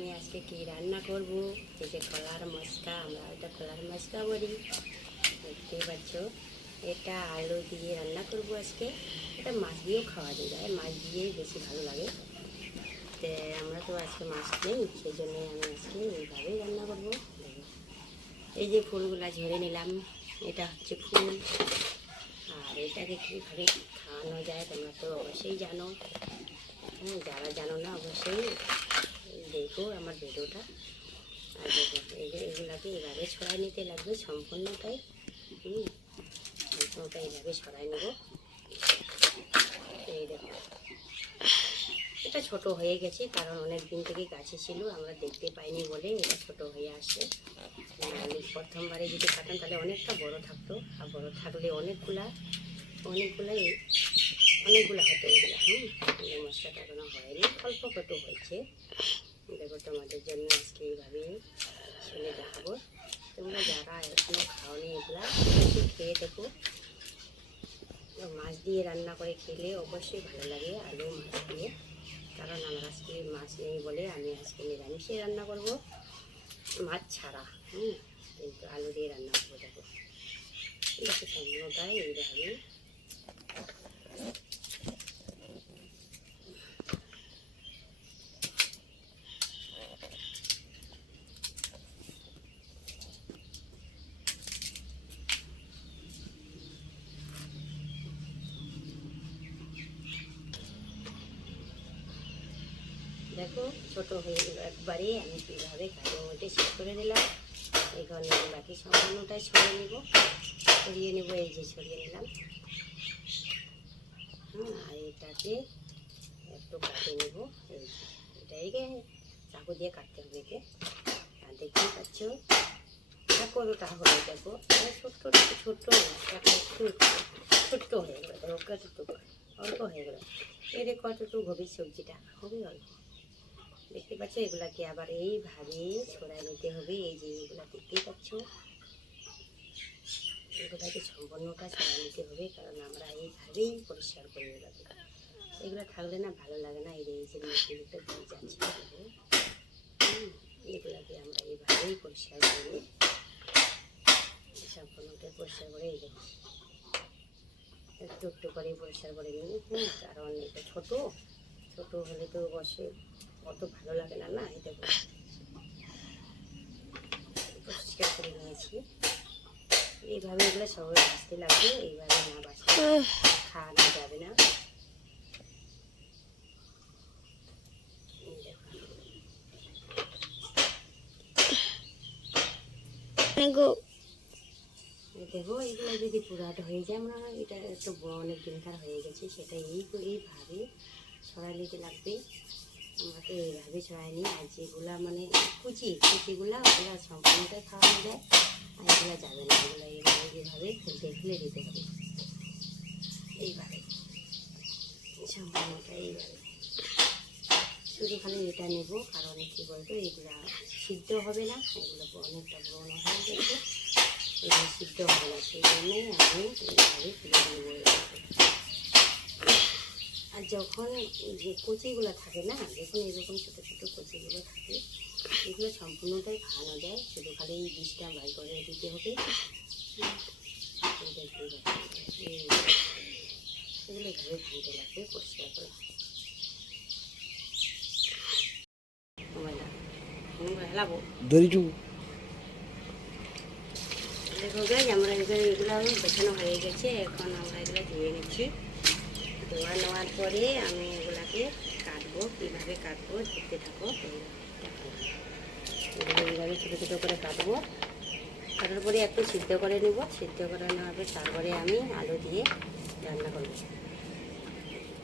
আমি আজকে কি রান্না করব এই যে কলার মশকা আমরা ওটা কলার মশকা বলি দেখতেই পাচ্ছ এটা আলু দিয়ে রান্না করব আজকে এটা মাছ দিয়েও খাওয়া যায় মাছ দিয়েই বেশি ভালো লাগে তো আমরা তো আজকে মাছ নেই সেই জন্য আমি আজকে এইভাবেই রান্না করব এই যে ফুলগুলা ঝেড়ে নিলাম এটা হচ্ছে ফুল আর এটাকে কীভাবে খাওয়ানো যায় তোমরা তো অবশ্যই জানো হ্যাঁ যারা জানো না অবশ্যই দেখো আমার ভিডিওটা। আর দেখো এগুলাকে এভাবে ছড়াই নিতে লাগবে সম্পূর্ণটাই। হুম সম্পূর্ণটা এইভাবে ছড়াই নেব। এই দেখো। এটা ছোট হয়ে গেছে, কারণ অনেক দিন থেকে গাছে ছিল, আমরা দেখতে পাইনি বলে এটা ছোট হয়ে নাহলে প্রথমবারে যদি কাটান, তাহলে অনেকটা বড় থাকতো, আর বড় থাকলে অনেকগুলা, অনেকগুলাই, অনেকগুলো হতো এগুলো, হুম। মাছটা কাটানো হয়নি, অল্প কত হয়েছে। দেখো তোমাদের জন্য আজকে এইভাবে ছেলে দেখাবো। তোমরা যারা এখনও খাওনি এগুলা, অবশ্যই খেয়ে দেখো। মাছ দিয়ে রান্না করে খেলে অবশ্যই ভালো লাগে আলু মাছ দিয়ে। কারণ আমার আজকে মাছ নেই বলে আমি আজকে নিরামিষে রান্না করব। মাছ ছাড়া, হুম? কিন্তু আলু দিয়ে রান্না করব দেখো। ঠিক আছে সম্পূর্ণটাই এইভাবে দেখো, ছোট হয়ে গেল একবারে, আমি কীভাবে কাজের মধ্যে শেষ করে দিলাম। এখন বাকি সম্পূর্ণটাই ছড়িয়ে নেব। ছড়িয়ে নেব, এই যে ছড়িয়ে নিলাম। হ্যাঁ আর এটাকে একটু কাটে নেব। যে, এটাকে চাকু দিয়ে কাটতে হবে একে। আর দেখতেই পাচ্ছ কতটা হয়ে দেখো। ছোট্ট ছোট্ট ছোট্ট হয়ে গেলো দেখো কতটুকু অল্প হয়ে গেলো। এর কতটুকু হবে সবজিটা? খুবই অল্প। দেখতে পাচ্ছ, এগুলাকে আবার এইভাবে ছড়াই নিতে হবে। এই যে এগুলা দেখতেই পাচ্ছ। এগুলাকে সম্পূর্ণটা ছড়াই নিতে হবে, কারণ আমরা এইভাবেই পরিষ্কার করে এগুলাকে এগুলো থাকলে না ভালো লাগে না, এই যে মুরগিটা দিয়ে যাচ্ছে। এগুলাকে আমরা এইভাবেই পরিষ্কার করে সম্পূর্ণটা পরিষ্কার করে এই একটু একটু করে পরিষ্কার করে নিই। কারণ এটা ছোটো ছোটো হলে তো অবশ্যই অত ভালো লাগে না না এটা পরিষ্কার করে নিয়েছি। এইভাবে এগুলো সবাই বাঁচতে লাগবে এইভাবে না বাঁচতে খাওয়ানো যাবে না। এই দেখো। এগুলো যদি পুরাটা হয়ে যায় আমরা এটা একটু অনেক দিনকার হয়ে গেছে সেটা এই এইভাবে ছড়াই নিতে লাগবে। আমরা তো এইভাবে ছড়াই নিই আর যেগুলা মানে কুচি, কুচিগুলা ওগুলা সম্পূর্ণটাই খাওয়ানো যায়, আর এগুলো যাবে না, এগুলো এইভাবে যেভাবে ফেলতে ফেলে দিতে হবে এইভাবে সম্পূর্ণটা এইভাবে শুধু খালি এটা নেব, কারণ কী বলতো, এগুলা সিদ্ধ হবে না, এগুলো অনেকটা বড় হয়ে গেছে, এগুলো সিদ্ধ হবে না, সেই জন্যই আমি এইভাবে ফেলে দেবো। আর যখন যে কচিগুলো থাকে না যখন এরকম ছোটো ছোটো কচিগুলো থাকে এগুলো সম্পূর্ণটাই খাওয়ানো যায় শুধু খালি এই বীজটা বাই করে দিতে হবে। এগুলো এভাবে ভাঙতে লাগবে পরিষ্কার করে হেলাবো ধরিছু দেখো গাছ আমরা এগুলো এগুলো বেছানো হয়ে গেছে এখন আমরা এগুলো ধুয়ে নিচ্ছি। ধোয়া নেওয়ার পরে আমি এগুলাকে কাটবো। কীভাবে কাটবো দেখতে থাকো। এই এইভাবে ছোটো ছোটো করে কাটবো। কাটার পরে একটু সিদ্ধ করে নেব। সিদ্ধ করে নেওয়ার পর তারপরে আমি আলু দিয়ে রান্না করব।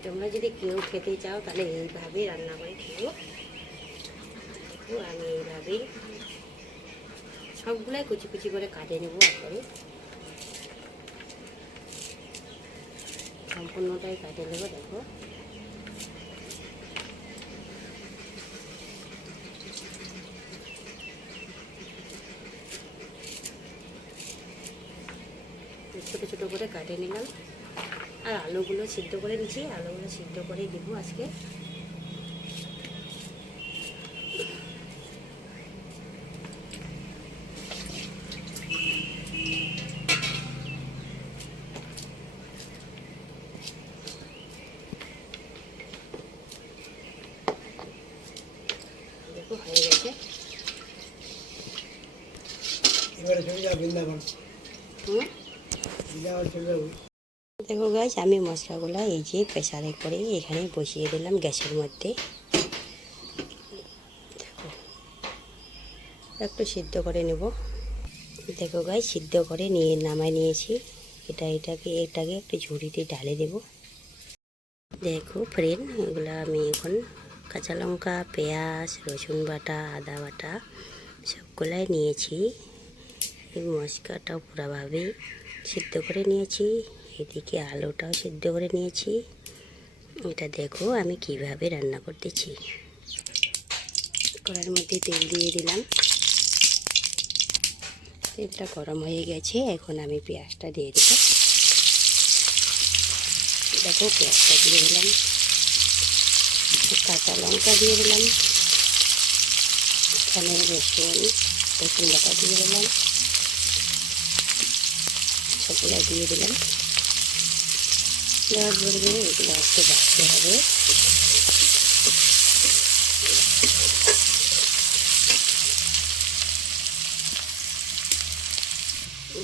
তোমরা যদি কেউ খেতে চাও তাহলে এইভাবেই রান্না করে দেখো আমি এইভাবেই সবগুলাই কুচি কুচি করে কাটে নেব একবারে। সম্পূর্ণটাই কাটে নেব, দেখো। ছোটো ছোটো করে কাটে নিলাম। আর আলুগুলো সিদ্ধ করে নিচ্ছি, আলুগুলো সিদ্ধ করে দেবো আজকে। একটু হয়ে গেছে এবারে বৃন্দাবন। দেখো গাছ আমি মশলাগুলো এই যে প্রেসারে করে এখানে বসিয়ে দিলাম গ্যাসের মধ্যে। একটু সিদ্ধ করে নেব। দেখো গাছ সিদ্ধ করে নিয়ে নামায় নিয়েছি। এটা এটাকে এটাকে একটু ঝুড়িতে ঢালে দেব। দেখো ফ্রেন্ড এগুলো আমি এখন কাঁচা লঙ্কা, পেঁয়াজ, রসুন বাটা, আদা বাটা সবগুলাই নিয়েছি। এই মশলাটাও পুরোভাবে সিদ্ধ করে নিয়েছি। এদিকে আলুটাও সিদ্ধ করে নিয়েছি। এটা দেখো আমি কীভাবে রান্না করতেছি। কড়ার মধ্যে তেল দিয়ে দিলাম। তেলটা গরম হয়ে গেছে, এখন আমি পেঁয়াজটা দিয়ে দেবো। দেখো পেঁয়াজটা দিয়ে দিলাম। কাঁচা লঙ্কা দিয়ে দিলাম। এখানে রসুন রসুন বাটা দিয়ে দিলাম। সবগুলো দিয়ে দিলাম। দেওয়ার পরে এগুলো একটু বাড়তে হবে।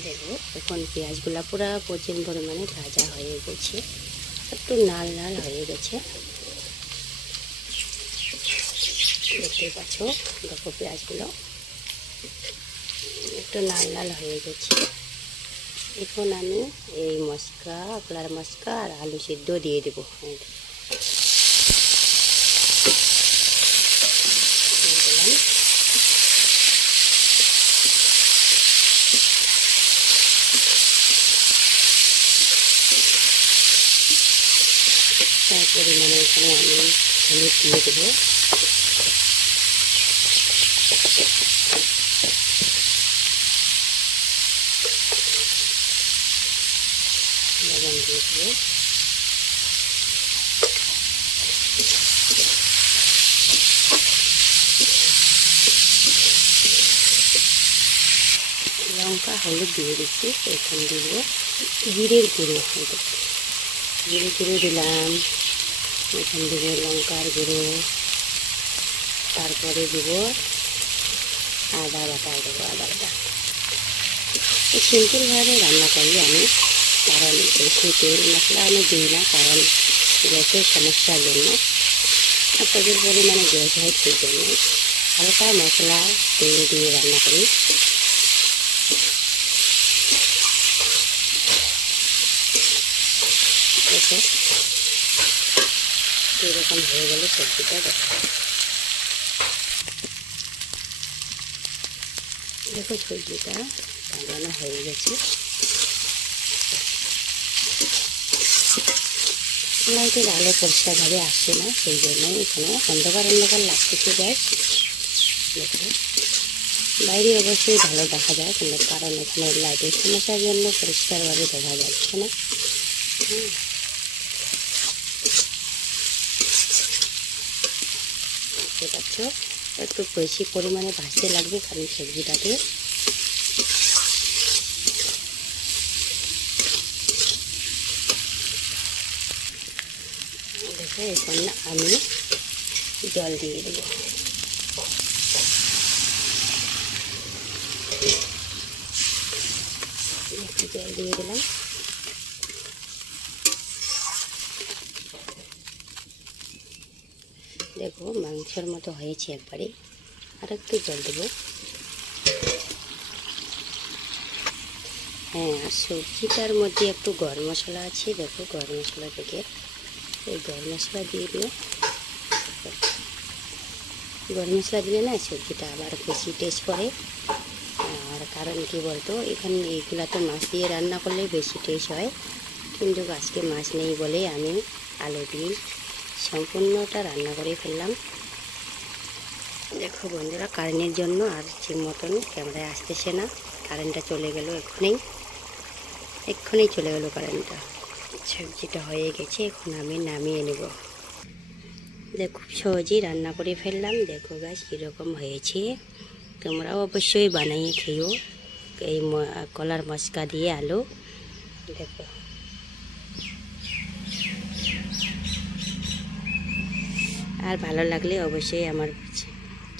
দেখো, এখন পেঁয়াজগুলো পুরো প্রচুর পরিমাণে ভাজা হয়ে গেছে। একটু লাল লাল হয়ে গেছে। দেখতে পাচ্ছ? দেখো পেঁয়াজগুলো। একটু লাল লাল হয়ে গেছে। এখন আমি এই মশকা কলার মশকা আর আলু সিদ্ধ দিয়ে দেবো। দিয়ে দিলাম তার পরিমাণে এখানে আমি হলুদ দিয়ে দেবো। দিয়ে লঙ্কা, হলুদ দিয়ে দিচ্ছি, এখন দিব জিরের গুঁড়ো। জিরে গুঁড়ো দিলাম, এখন দেবো লঙ্কার গুঁড়ো, তারপরে দেব আদা বাটা দেবো আদা বাটা সিম্পলভাবে রান্না করি আমি, কারণ বেশি তেল মশলা আমি দিই না, কারণ গ্যাসের সমস্যার জন্য। প্রচুর পরিমাণে গ্যাস হয় সেই জন্য। হালকা মশলা, তেল দিয়ে রান্না করি। এরকম হয়ে গেলে সবজিটা, দেখো। দেখো সবজিটা ভাজানো হয়ে গেছে। লাইটের আলো পরিষ্কারভাবে আসছে না, সেই জন্য এখানে অন্ধকার অন্ধকার লাগতেছে গ্যাস দেখো। বাইরে অবশ্যই ভালো দেখা যায় কিন্তু কারণ এখানে লাইটের সমস্যার জন্য পরিষ্কারভাবে দেখা যাচ্ছে না। বুঝতে পারছ একটু বেশি পরিমাণে ভাজতে লাগবে কারণ সবজিটাকে দেখো, এখন আমি জল দিয়ে দেবো। জল দিয়ে দিলাম। দেখো মাংসের মতো হয়েছে একবারে। আর একটু জল দেবো। হ্যাঁ আর সবজিটার মধ্যে একটু গরম মশলা আছে, দেখো গরম মশলা থেকে। এই গরম মশলা দিয়ে দিও গরম মশলা দিলে না সবজিটা আবার বেশি টেস্ট করে। আর কারণ কি বলতো, এখানে এইগুলা তো মাছ দিয়ে রান্না করলে বেশি টেস্ট হয়। কিন্তু আজকে মাছ নেই বলে আমি আলু দিয়ে সম্পূর্ণটা রান্না করে ফেললাম। দেখো বন্ধুরা, কারেন্টের জন্য আর ঠিক মতন ক্যামেরায় আসতেছে না, কারেন্টটা চলে গেল এক্ষুনি এক্ষুনি চলে গেল কারেন্টটা। সবজিটা হয়ে গেছে, এখন আমি নামিয়ে নেব। দেখো সহজেই রান্না করে ফেললাম। দেখো গাছ কীরকম হয়েছে। তোমরাও অবশ্যই বানাইয়ে খেয়েও এই কলার মশকা দিয়ে আলু। দেখো। আর ভালো লাগলে অবশ্যই আমার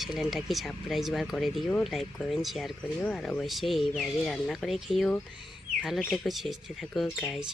চ্যানেলটাকে সারপ্রাইজ বার করে দিও লাইক কমেন্ট শেয়ার করিও, আর অবশ্যই এইভাবে রান্না করে খেয়েও। ভালো থেকো, সুস্থ থাকো গাইজ